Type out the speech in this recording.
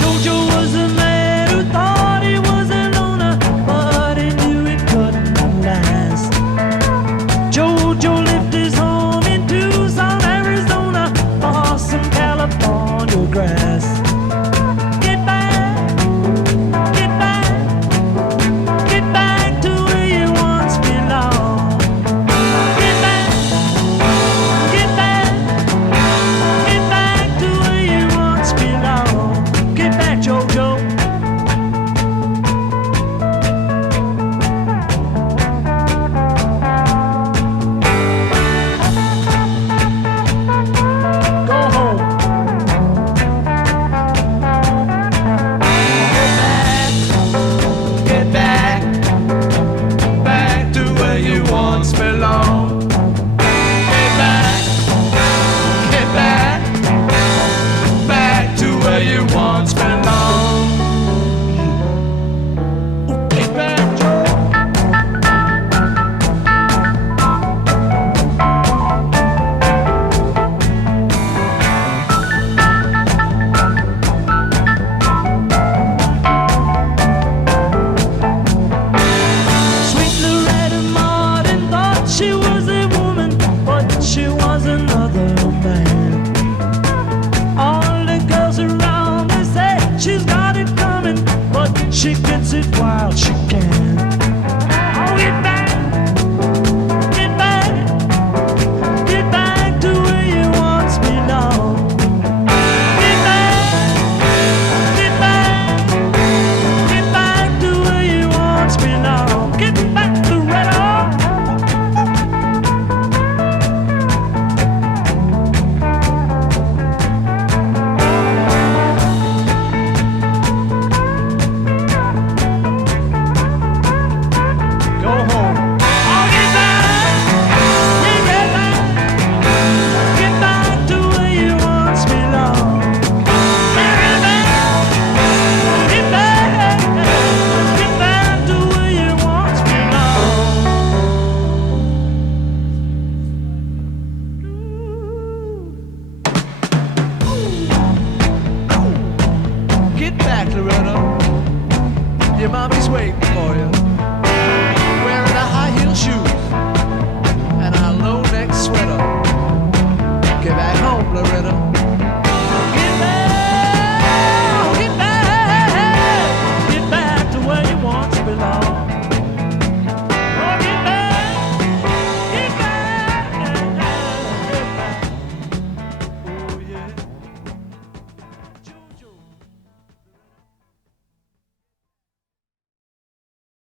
Jojo was a man who thought he was a loner, but he knew it couldn't last. Jojo lived his home in Tucson, Arizona, for some California grass. Get back, get back, get back to where you once belonged. Get back, get back, get back to where you once belonged. Get back, Jojo. Go home. Get back, back to where you once belonged. Get back, back to where you once